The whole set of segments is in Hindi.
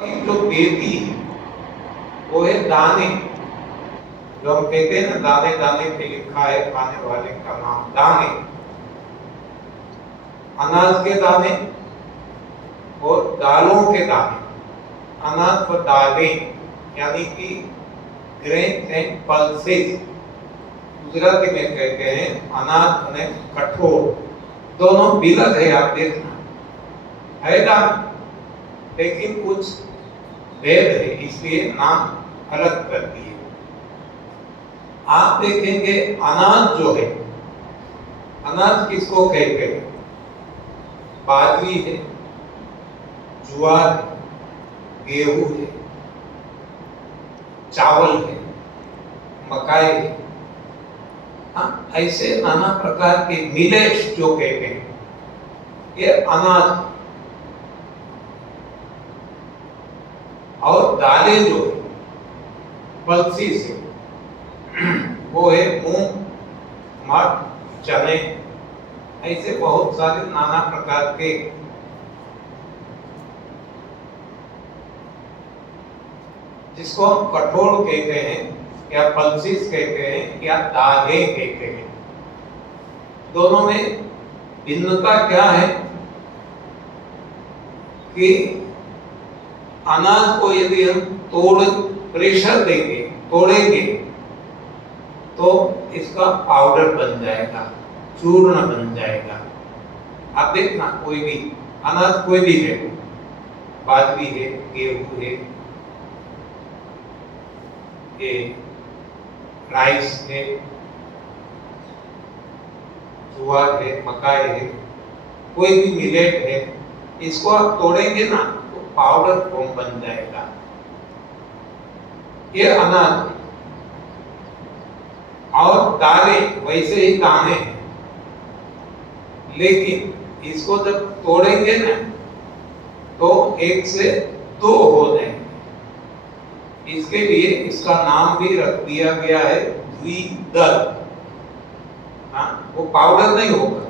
की जो बेटी है वो है दाने। जो हम कहते हैं ना, दाने दाने पे लिखा है खाने वाले का नाम। दाने, अनाज के दाने और दालों के दाने। अनाज और दालें यानी कि ग्रेन एंड पल्सेस गुजराती में कहते हैं। अनाज અને कठोर दोनों मिलत है। आप देखना है दान, लेकिन कुछ भेद है, इसलिए नाम अलग कर दिए। आप देखेंगे अनाज जो है, अनाज किसको कहते हैं? बाजरी है, ज्वार है, गेहूं है, चावल है, मकाई है। हाँ, ऐसे नाना प्रकार के मिलेट्स जो कहते हैं, ये अनाज। और दालें जो है, पल्सीज है, वो है मूंग, मठ, चने। ऐसे बहुत सारे नाना प्रकार के जिसको हम कठोर कहते हैं या पल्सीज कहते हैं या दालें कहते हैं। दोनों में भिन्नता क्या है कि अनाज को यदि हम प्रेशर देंगे, तोड़ेंगे, तो इसका पाउडर बन जाएगा, चूर्ण बन जाएगा। आप देखना कोई भी अनाज कोई भी है, बाजरी है, गेहूं है, ये राइस है, ज्वार है, मकाई है, कोई भी मिलेट है, इसको आप तोड़ेंगे ना तो पाउडर फॉर्म बन जाएगा। ये अनाज। और दालें वैसे ही दाने हैं, लेकिन इसको जब तोड़ेंगे ना तो एक से दो हो जाएंगे। इसके लिए इसका नाम भी रख दिया गया है द्विदल। हाँ, वो पाउडर नहीं होगा,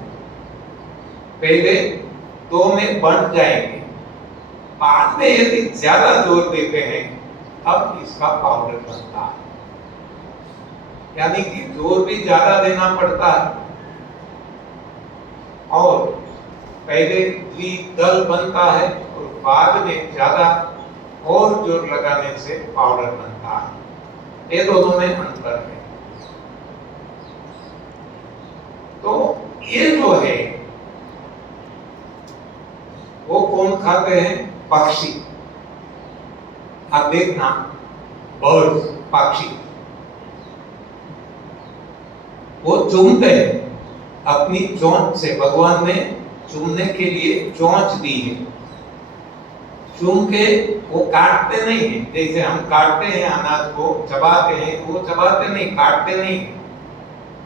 पहले दो में बंट जाएंगे, बाद में यदि ज्यादा जोर देते हैं अब इसका पाउडर बनता है। यानी कि जोर भी ज्यादा देना पड़ता है और पहले द्विदल बनता है और बाद में ज्यादा और जोर लगाने से पाउडर बनता है। ये दोनों में अंतर है। तो ये जो है वो कौन खाते हैं? पक्षी। आप देखना, बर्ड्स, पक्षी, वो चूमते हैं अपनी चोंच से। भगवान ने चूमने के लिए चोंच दी है। चूम के वो काटते नहीं है, जैसे हम काटते हैं अनाज को, चबाते हैं, वो चबाते नहीं, काटते नहीं,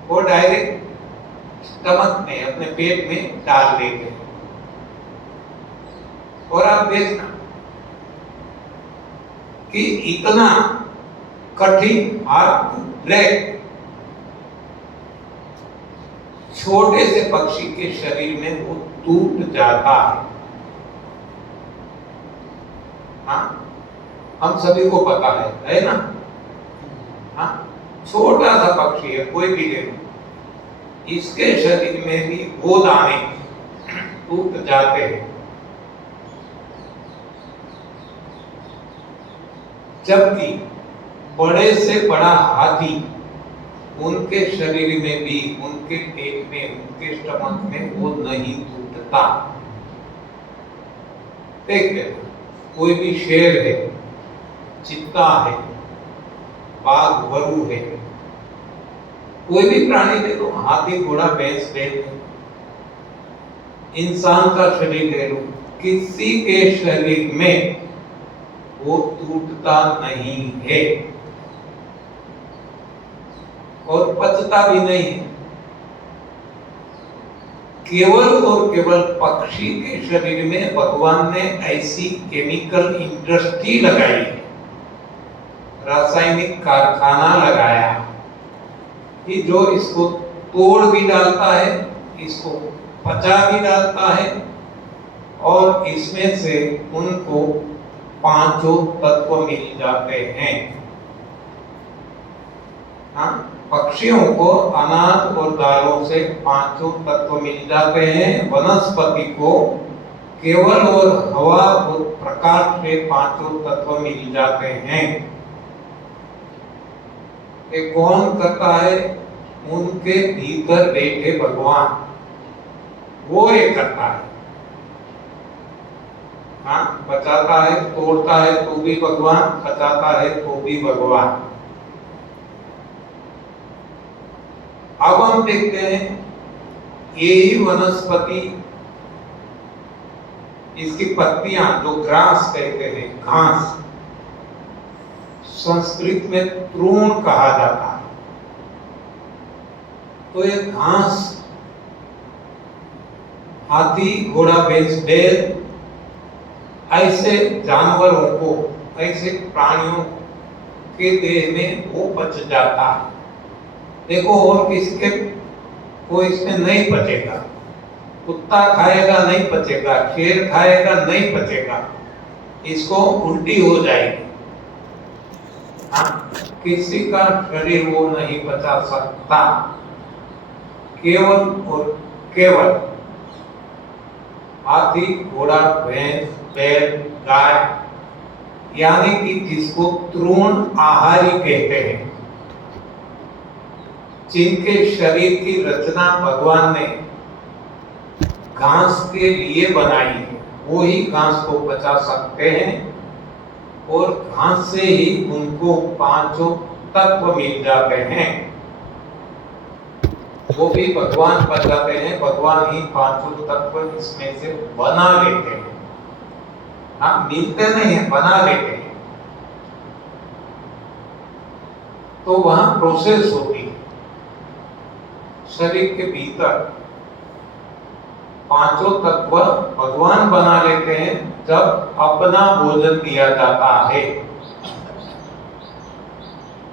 वो डायरेक्ट स्टमक में, अपने पेट में डाल देते हैं। और आप देखना कि इतना कठिन हाथ ब्रेक छोटे से पक्षी के शरीर में वो टूट जाता है। हाँ, हम सभी को पता है ना? हाँ, छोटा सा पक्षी है, कोई भी ले लो, इसके शरीर में भी वो दाने टूट जाते हैं। जबकि बड़े से बड़ा हाथी, उनके शरीर में भी, उनके पेट में, उनके स्टमक में वो नहीं टूटता। देख लेना, कोई भी शेर है, चित्ता है, बाघ, वरु है, कोई भी प्राणी ले लो, हाथी, घोड़ा, भैंस ले लो, इंसान का शरीर ले लो, किसी के शरीर में वो टूटता नहीं है और पचता भी नहीं है। केवल और केवल पक्षी के शरीर में भगवान ने ऐसी केमिकल इंडस्ट्री लगाई है, रासायनिक कारखाना लगाया कि जो इसको तोड़ भी डालता है, इसको पचा भी डालता है और इसमें से उनको पांचों तत्व मिल जाते हैं। हाँ, पक्षियों को अनाज और दालों से पांचों तत्व मिल जाते हैं। वनस्पति को केवल और हवा और प्रकाश से पांचों तत्व मिल जाते हैं। ये कौन करता है? उनके भीतर बैठे भगवान, वो ये करता है। हाँ, बचाता है, तोड़ता है तो भी भगवान, बचाता है तो भी भगवान। अब हम देखते हैं यही वनस्पति, इसकी पत्तियां जो ग्रास कहते हैं, घास, संस्कृत में तृण कहा जाता है। तो ये घास हाथी, घोड़ा, भैंस, बैल ऐसे जानवरों को, ऐसे प्राणियों के देह में वो पच जाता है। देखो, और किसके को इसमें नहीं पचेगा। कुत्ता खाएगा नहीं पचेगा, शेर खाएगा नहीं पचेगा, इसको उल्टी हो जाएगी। हाँ, किसी का शरीर वो नहीं पचा सकता। केवल और केवल हाथी, घोड़ा, भैंस, बैल, गाय, यानी कि जिसको तृण आहारी कहते हैं, जिनके शरीर की रचना भगवान ने घास के लिए बनाई है, वो ही घास को पचा सकते हैं और घास से ही उनको पांचों तत्व मिल जाते हैं। वो भी भगवान बचाते हैं, भगवान ही पांचों तत्व इसमें से बना लेते हैं। हाँ, मिलते नहीं है, बना लेते हैं। तो वहां प्रोसेस होती है। शरीर के भीतर पांचों तत्व भगवान बना लेते हैं जब अपना भोजन दिया जाता है।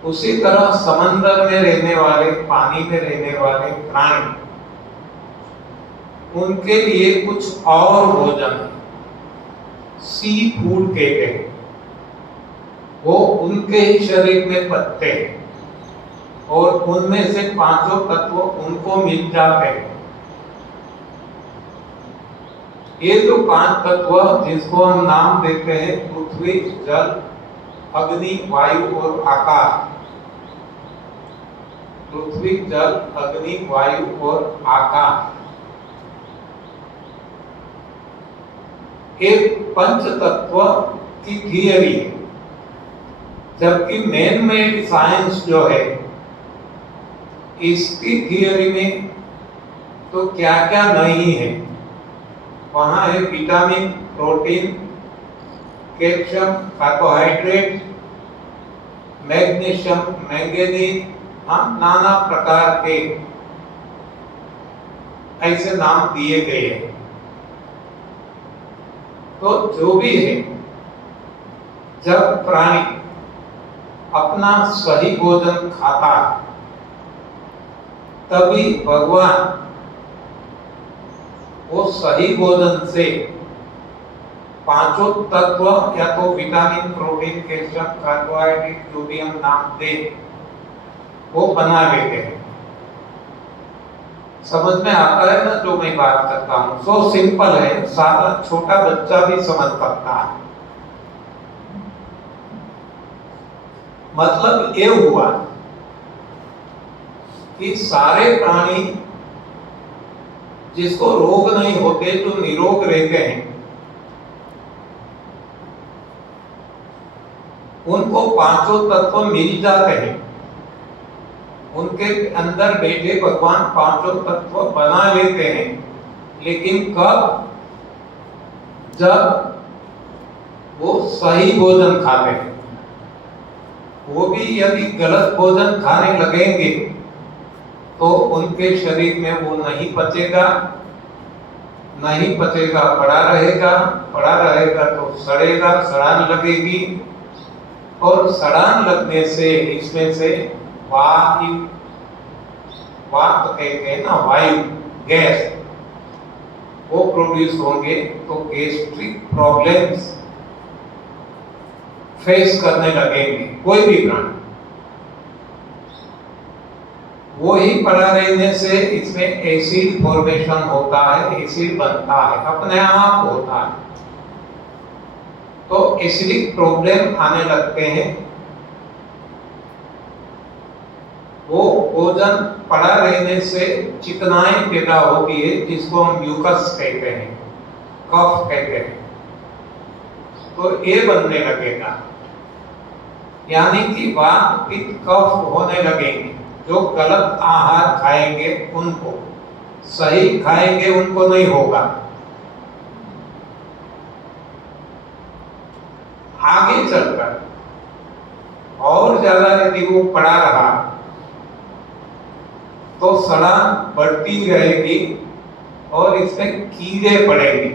उसी तरह समंदर में रहने वाले, पानी में रहने वाले प्राणी, उनके लिए कुछ और भोजन है, सी फूड कहते हैं, वो उनके ही शरीर में पचते हैं और उनमें से पांचों तत्व उनको मिल जाते हैं। ये जो पांच तत्व, जिसको हम नाम देते हैं पृथ्वी, जल, अग्नि, वायु और आकाश। पृथ्वी, जल, अग्नि, वायु और आकाश, एक पंच तत्व की थियरी है। जबकि मैन मेड साइंस जो है, इसकी थियरी में तो क्या क्या नहीं है। वहां है vitamin, protein, calcium, carbohydrate, magnesium, manganese, नाना प्रकार के ऐसे नाम दिए गए हैं। तो जो भी है, जब प्राणी अपना सही भोजन खाता तभी भगवान वो सही भोजन से पांचों तत्व, या तो विटामिन, प्रोटीन, कैल्शियम, कार्बोहाइड्रेट, जो भी हम नाम दें, वो बना लेते हैं। समझ में आता है ना जो मैं बात करता हूं? सो सिंपल है, सारा छोटा बच्चा भी समझ सकता है। मतलब ये हुआ कि सारे प्राणी जिसको रोग नहीं होते, जो निरोग रहते हैं, उनको पांचों तत्व मिल जाते हैं। उनके अंदर बैठे भगवान पांचों तत्व बना लेते हैं। लेकिन कब? जब वो सही भोजन खाते हैं। वो भी यदि गलत भोजन खाने लगेंगे तो उनके शरीर में वो नहीं पचेगा, नहीं पचेगा, पड़ा रहेगा तो सड़ेगा, सड़ान लगेगी, और सड़ान लगने से इसमें से वायु, वात कहते हैं ना, वायु, गैस, वो प्रोड्यूस होंगे। तो गैस्ट्रिक प्रॉब्लम्स फेस करने लगेंगे, कोई भी प्राणी। वो ही पड़ा रहने से इसमें एसिड फॉर्मेशन होता है, एसिड बनता है, अपने आप होता है। तो एसिडिक प्रॉब्लम आने लगते हैं। वो भोजन पड़ा रहने से चिकनाई पैदा होती है, जिसको हम म्यूकस कहते हैं, कफ कहते हैं। तो ये बनने लगेगा, यानी कि वात पित्त कफ होने लगेंगे। जो गलत आहार खाएंगे उनको, सही खाएंगे उनको नहीं होगा। आगे चलकर और ज्यादा यदि वो पड़ा रहा तो सड़ान बढ़ती रहेगी और इसमें कीड़े पड़ेंगे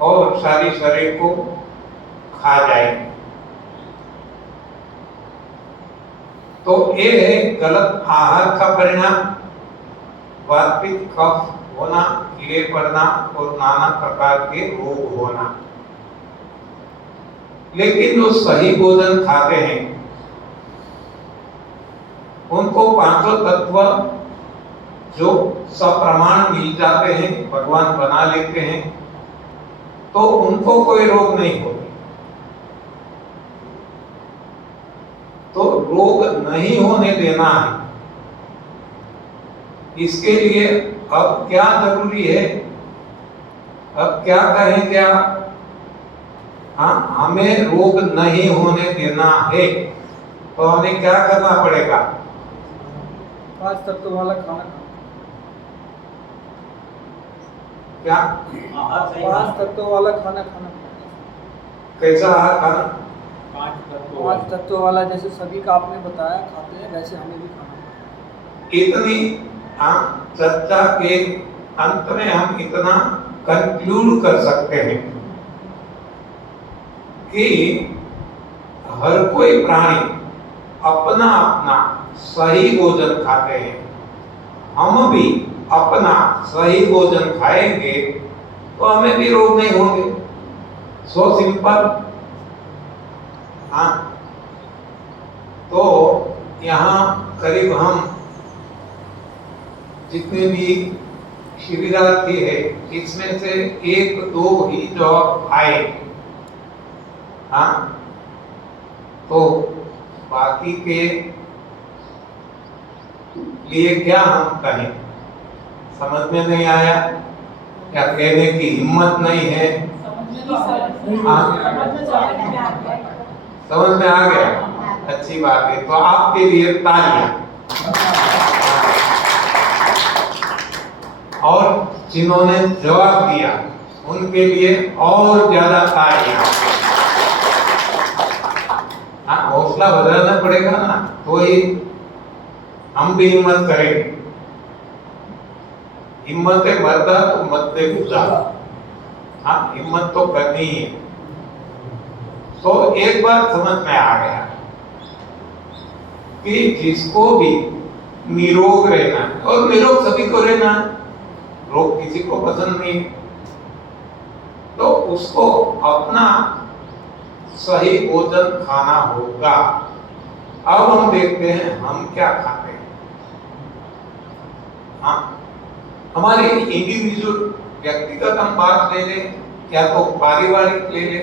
और सारी शरीर को खा जाएंगे। तो ये है गलत आहार का परिणाम, वात पित्त कफ होना, कीड़े पड़ना और नाना प्रकार के रोग होना। लेकिन जो सही भोजन खाते हैं उनको पांचों तत्व जो सप्रमाण मिल जाते हैं, भगवान बना लेते हैं, तो उनको कोई रोग नहीं होता। तो रोग नहीं होने देना है, इसके लिए अब क्या जरूरी है, अब क्या कहें, क्या हाँ, हमें रोग नहीं होने देना है तो हमें क्या करना पड़ेगा? 5 तत्व वाला खाना खाना। क्या? 5 तत्व वाला खाना खाना। कैसा आहार खाना? 5 तत्व वाला, जैसे सभी का आपने बताया खाते हैं, वैसे हमें भी खाना। इतनी चर्चा के अंत में हम इतना कंक्लूड कर सकते हैं कि हर कोई प्राणी अपना अपना सही भोजन खाते हैं। हम भी अपना सही भोजन खाएंगे तो हमें भी रोग नहीं होंगे। So simple. हाँ, तो यहाँ करीब हम जितने भी शिविरार्थी है, इसमें से 1-2 ही जवाब आए। हाँ, तो बाकी के लिए क्या हम कहें? समझ में नहीं आया या कहने की हिम्मत नहीं है? समझ में आ गया? अच्छी बात है। तो आपके लिए तालियां। और जिन्होंने जवाब दिया उनके लिए और ज्यादा तालियां। हाँ, हौसला बढ़ाना पड़ेगा ना, तो ही हम भी हिम्मत करेंगे। हिम्मत है मरदा तो मत दे गुजा। हाँ, हिम्मत तो करनी है। तो एक बात समझ में आ गया कि जिसको भी निरोग रहना है, और निरोग सभी को रहना है, रोग किसी को पसंद नहीं, तो उसको अपना सही भोजन खाना होगा। अब हम देखते हैं हम क्या खाते हैं। हाँ, हमारी इंडिविजुअल व्यक्तिगत हम बात ले लें, क्या तो पारिवारिक ले लें।